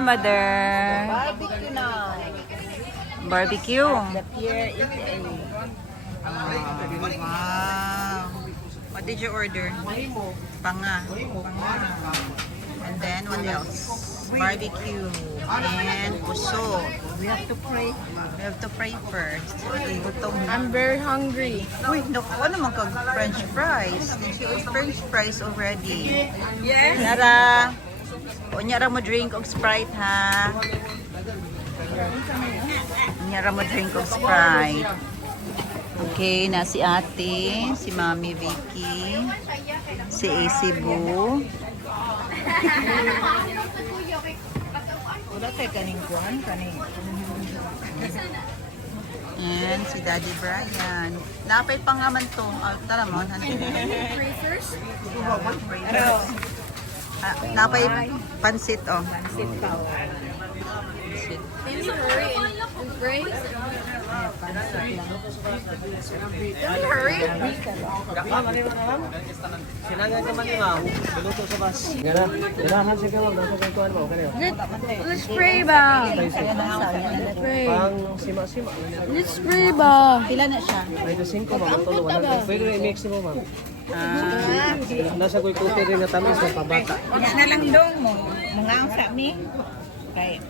Mother. Barbecue na. Barbecue. The pier is a... Wow. What did you order? Panga. And then what else? Barbecue and puso. We have to pray. We have to pray first. Okay, gutom na. I'm very hungry. Uy, naku, ano man kag French fries? She ate French fries already. Yes. Nara, o nyara mo drink og Sprite ha. Nyara mo drink og Sprite. Okay, na si ate, si Mami Vicky, si AC Boo. Wala tayo kaning kuhan, kaning. And si Daddy Brian. Napay pa nga man to. Tara mo, napay pansit oh. Pansit pa. Pansit. Can you hurry and pray? Can you hurry? Sinangag naman yung ako, biluto sa bus. Gana, ganahan siya ka ma'am, nasa kantuan mo, kanina. Let's pray ba? Pray. Pang sima-sima. Let's pray ba? Pila na siya? May dosin ko ma'am, tulo. Pwede rin i-mix mo ma'am. Nasa ko'y kuti rin na tamis ng pabata. Yan na lang dong mo. Mga ang sa mi. Kay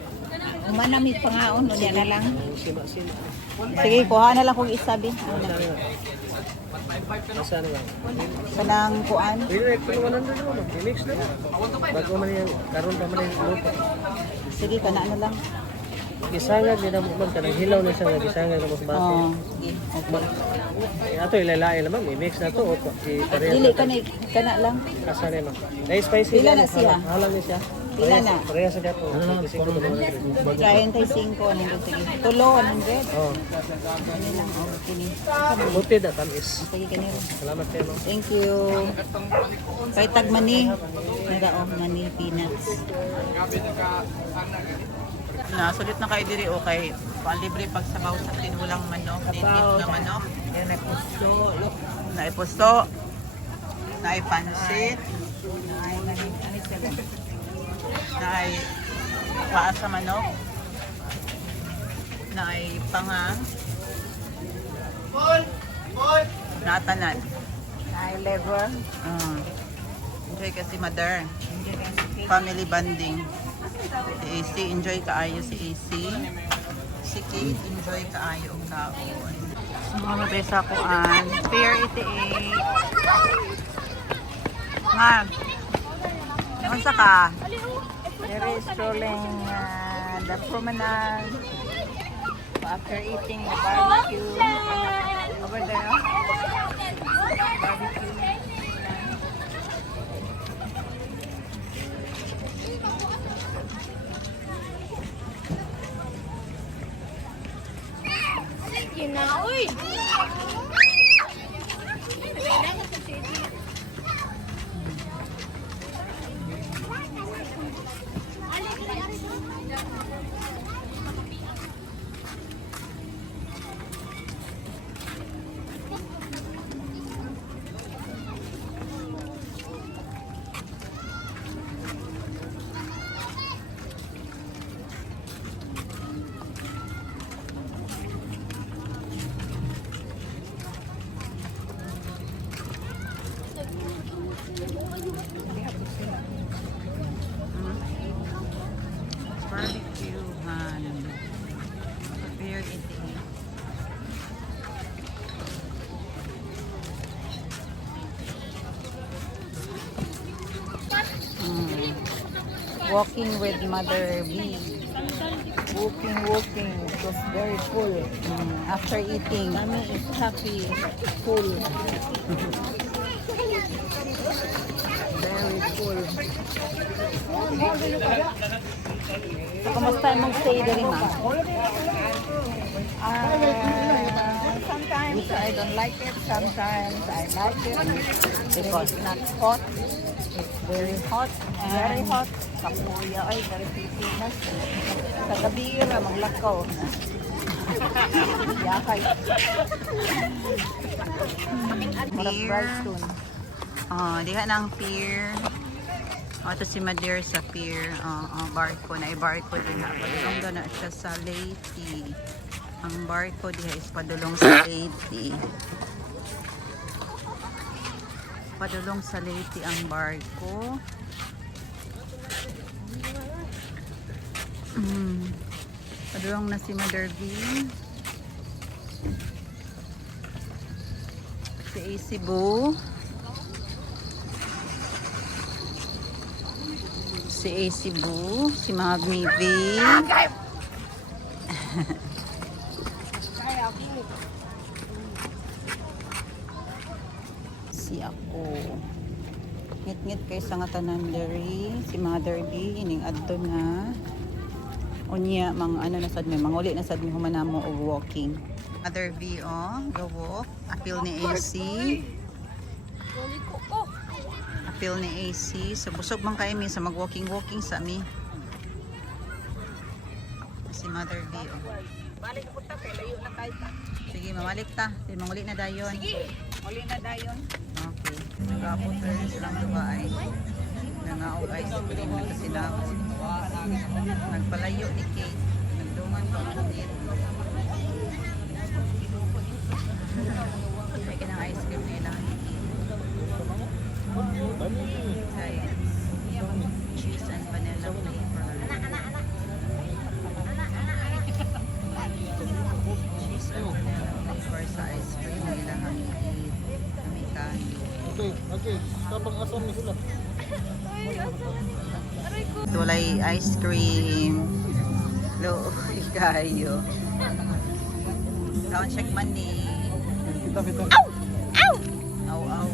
umanamit pangaon no yan na lang. Sima-sima. Sige, kuha na lang kung isabi. Nasa ano lang. Kanang kuan. Pwede rin, kung 100 naman ma'am, i-mix na. Bago man yung, karoon pa man yung lupa. Sige, kana ano lang. Gisangag nila mo ma'am, kanang hilaw na siya nga gisangag na mas base. Oh, sige. Ato ilalain naman, i-mix na to. Dili kana lang. Kasa rin ma'am. Dahil spicy Pila lang, na siya? halang niya siya. Pila na? Pareha sa gato. 35 to 100. 35, 100. Sige. Tulo, 100. Oh, Ano lang, oh, kini. buti na tamis. Sige, kaniro. Salamat kayo ma'am. Thank you. Kay tag mani. Nara mani peanuts. Nasulit na kayo diri o kay libre pagsabaw sa tinulang manok, native na manok. Yan na puso. Look. Naipusto. Naipansit. Ay, ano sila? Nai paa sa manok. Nai panga. Natanan. Ay, liver. Enjoy kasi mother. Family bonding. Si AC, enjoy kaayo si AC. Si Kate, enjoy kaayo ang kaon. Mga mabesa ko an. Pier 88. Ma'am. Unsa ka? There is strolling the promenade after eating the barbecue over there. Barbecue. Yun na, uy! Barbecue han. Pier 88. Walking with Mother B. Walking. It was very full. After eating. Mommy is happy, full. Very full. So, kamusta mong stay diri ma? Sometimes I don't like it. Sometimes I like it. Because it's not hot. It's very hot. Very hot. Kapuya ay very Pilipinas. Sa gabi ra maglakaw. Yakay. Marag Pier. Brightstone. Oh, diha ng pier. Ato si Madeir sa pier, barko na barko din na padulong daw na siya sa Leyte. Ang barko diha is padulong sa Leyte. Padulong sa Leyte ang barko. Padulong na si Mother V. Si AC Boo. Si AC Boo, si Magmi V. Si ako. Ngit-ngit kay sa nga tanan diri, si Mother B ining adto na. Unya mga ano na sad mi, manguli na sad mi humanamo og walking. Mother B go walk. Appeal ni AC. Appeal ni AC. So busog man kay mi sa mag-walking sa mi. Si Mother B Balik ko ta kay layo na kay ta. Sige, mamalik ta. Sige, manguli na dayon. Uli na dayon. Okay. Nag-apot rin silang duwa ay nangaog ice cream na sila. Nagpalayo ni Kate. Nagdungan pa ang ulit. May kinang ice cream nila ni Kate. Cheese and vanilla flavor. Cheese and vanilla flavor sa ice cream nila nga kami kain. Okay. Kapag asam ni sila. Tulay ice cream. Looy kayo. Sound check man ni. Kita. Aw! Aw!